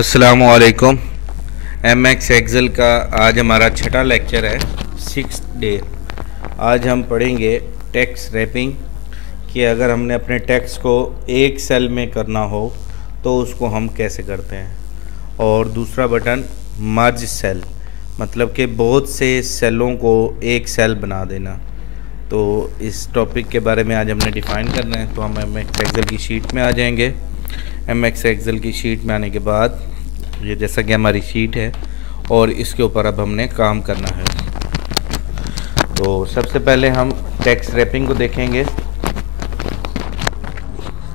अस्सलामुअलैकुम। MX Excel का आज हमारा छठा लेक्चर है, 6th डे। आज हम पढ़ेंगे टेक्स्ट रैपिंग कि अगर हमने अपने टेक्स्ट को एक सेल में करना हो तो उसको हम कैसे करते हैं। और दूसरा बटन मर्ज सेल, मतलब कि बहुत से सेलों को एक सेल बना देना। तो इस टॉपिक के बारे में आज हमने डिफ़ाइन करना है। तो हम MX एक्सेल की शीट में आ जाएंगे। MX एक्सेल की शीट में आने के बाद ये जैसा कि हमारी शीट है और इसके ऊपर अब हमने काम करना है। तो सबसे पहले हम टेक्स्ट रैपिंग को देखेंगे।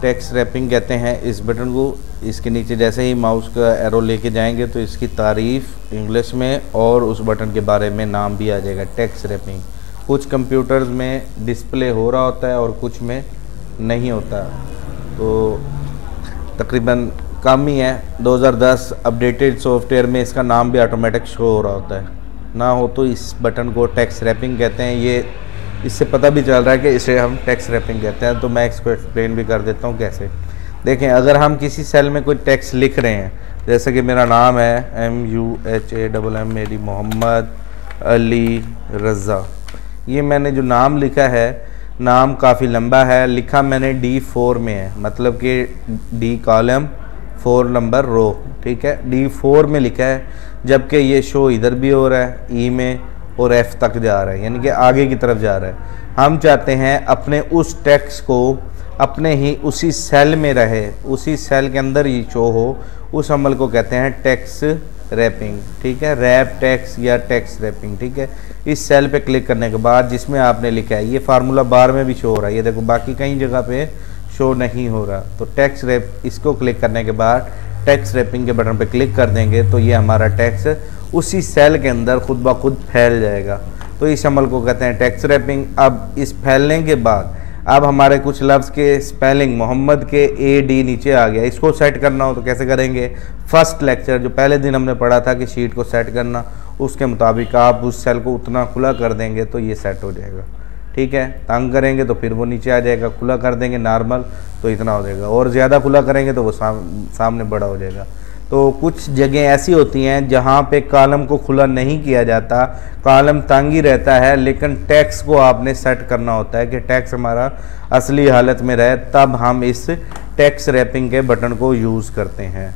टेक्स्ट रैपिंग कहते हैं इस बटन को। इसके नीचे जैसे ही माउस का एरो लेके जाएंगे तो इसकी तारीफ़ इंग्लिश में और उस बटन के बारे में नाम भी आ जाएगा, टेक्स्ट रैपिंग। कुछ कंप्यूटर्स में डिस्प्ले हो रहा होता है और कुछ में नहीं होता, तो तकरीबन कम ही है। 2010 अपडेटेड सॉफ्टवेयर में इसका नाम भी ऑटोमेटिक शो हो रहा होता है, ना हो तो इस बटन को टेक्स्ट रैपिंग कहते हैं। ये इससे पता भी चल रहा है कि इसे हम टेक्स्ट रैपिंग कहते हैं। तो मैं इसको एक्सप्लेन भी कर देता हूँ कैसे। देखें, अगर हम किसी सेल में कोई टेक्स्ट लिख रहे हैं, जैसे कि मेरा नाम है MUHAMM, मेरी मोहम्मद अली रज़ा। ये मैंने जो नाम लिखा है, नाम काफ़ी लंबा है, लिखा मैंने D4 में है, मतलब कि D कॉलम 4 नंबर रो, ठीक है, D4 में लिखा है। जबकि ये शो इधर भी हो रहा है E में और F तक जा रहा है, यानी कि आगे की तरफ जा रहा है। हम चाहते हैं अपने उस टेक्स्ट को अपने ही उसी सेल में रहे, उसी सेल के अंदर ही शो हो। उस अमल को कहते हैं टेक्स्ट रैपिंग, ठीक है, रैप टेक्स्ट या टेक्स्ट रैपिंग, ठीक है। इस सेल पे क्लिक करने के बाद जिसमें आपने लिखा है, ये फार्मूला बार में भी शो हो रहा है, ये देखो, बाकी कई जगह पे शो नहीं हो रहा। तो टेक्स्ट रैप, इसको क्लिक करने के बाद टेक्स्ट रैपिंग के बटन पे क्लिक कर देंगे तो ये हमारा टेक्स्ट उसी सेल के अंदर खुद ब खुद फैल जाएगा। तो इस अमल को कहते हैं टेक्स्ट रैपिंग। अब इस फैलने के बाद अब हमारे कुछ लफ्ज़ के स्पेलिंग मोहम्मद के AD नीचे आ गया, इसको सेट करना हो तो कैसे करेंगे। फर्स्ट लेक्चर जो पहले दिन हमने पढ़ा था कि शीट को सेट करना, उसके मुताबिक आप उस सेल को उतना खुला कर देंगे तो ये सेट हो जाएगा, ठीक है। तंग करेंगे तो फिर वो नीचे आ जाएगा, खुला कर देंगे नॉर्मल तो इतना हो जाएगा, और ज़्यादा खुला करेंगे तो वो सामने बड़ा हो जाएगा। तो कुछ जगह ऐसी होती हैं जहाँ पे कॉलम को खुला नहीं किया जाता, कॉलम तंग ही रहता है, लेकिन टेक्स्ट को आपने सेट करना होता है कि टेक्स्ट हमारा असली हालत में रहे, तब हम इस टेक्स्ट रैपिंग के बटन को यूज़ करते हैं,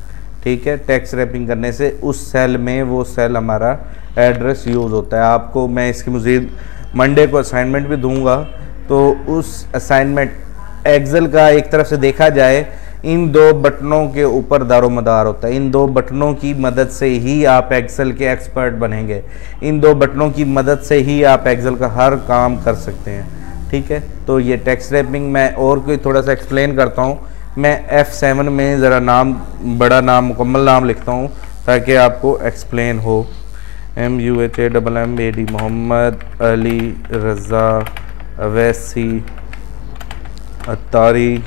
ठीक है। टेक्स्ट रैपिंग करने से उस सेल में वो सेल हमारा एड्रेस यूज़ होता है। आपको मैं इसकी मज़ीद मंडे को असाइनमेंट भी दूंगा, तो उस असाइनमेंट एक्सेल का एक तरफ से देखा जाए, इन दो बटनों के ऊपर दारोमदार होता है। इन दो बटनों की मदद से ही आप एक्सेल के एक्सपर्ट बनेंगे, इन दो बटनों की मदद से ही आप एक्सेल का हर काम कर सकते हैं, ठीक है। तो ये टेक्स्ट रैपिंग मैं और कोई थोड़ा सा एक्सप्लेन करता हूँ। मैं F7 में ज़रा नाम, बड़ा नाम, मुकम्मल नाम लिखता हूँ ताकि आपको एक्सप्लेन हो। MUHAMMAD, मोहम्मद अली रज़ा अवैसी अत्तारी।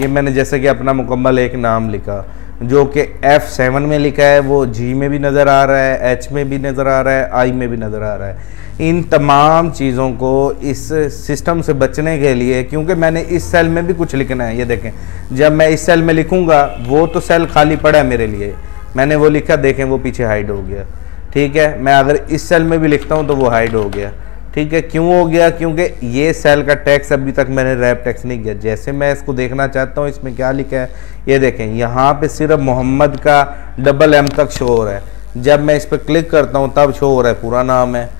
ये मैंने जैसे कि अपना मुकम्मल एक नाम लिखा, जो कि F7 में लिखा है, वो G में भी नज़र आ रहा है, H में भी नज़र आ रहा है, I में भी नज़र आ रहा है। इन तमाम चीज़ों को इस सिस्टम से बचने के लिए, क्योंकि मैंने इस सेल में भी कुछ लिखना है, ये देखें, जब मैं इस सेल में लिखूँगा वो तो सेल खाली पड़ा है मेरे लिए, मैंने वो लिखा, देखें वो पीछे हाइड हो गया, ठीक है। मैं अगर इस सेल में भी लिखता हूँ तो वो हाइड हो गया, ठीक है। क्यों हो गया? क्योंकि ये सेल का टेक्स्ट अभी तक मैंने रैप टेक्स्ट नहीं किया। जैसे मैं इसको देखना चाहता हूँ, इसमें क्या लिखा है, ये देखें, यहाँ पे सिर्फ मोहम्मद का $M तक शो हो रहा है। जब मैं इस पर क्लिक करता हूँ तब शो हो रहा है पूरा नाम है।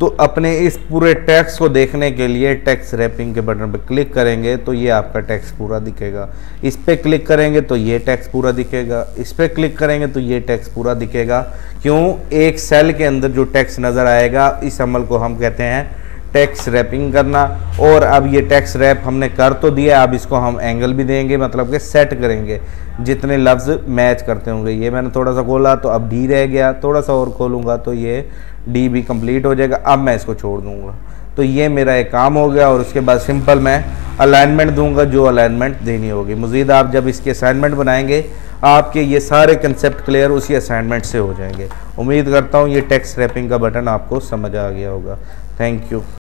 तो अपने इस पूरे टेक्स्ट को देखने के लिए टेक्स्ट रैपिंग के बटन पर क्लिक करेंगे तो ये आपका टेक्स्ट पूरा दिखेगा। इस पर क्लिक करेंगे तो ये टेक्स्ट पूरा दिखेगा, इस पर क्लिक करेंगे तो ये टेक्स्ट पूरा दिखेगा। क्यों? एक सेल के अंदर जो टेक्स्ट नज़र आएगा, इस अमल को हम कहते हैं टेक्स्ट रैपिंग करना। और अब ये टेक्स्ट रैप हमने कर तो दिया, अब इसको हम एंगल भी देंगे, मतलब कि सेट करेंगे जितने लफ्ज़ मैच करते होंगे। ये मैंने थोड़ा सा खोला तो अब D रह गया, थोड़ा सा और खोलूँगा तो ये D भी कंप्लीट हो जाएगा। अब मैं इसको छोड़ दूँगा तो ये मेरा एक काम हो गया। और उसके बाद सिंपल मैं अलाइनमेंट दूंगा, जो अलाइनमेंट देनी होगी। मज़ीद आप जब इसके असाइनमेंट बनाएंगे, आपके ये सारे कंसेप्ट क्लियर उसी असाइनमेंट से हो जाएंगे। उम्मीद करता हूँ ये टेक्स्ट रैपिंग का बटन आपको समझ आ गया होगा। Thank you.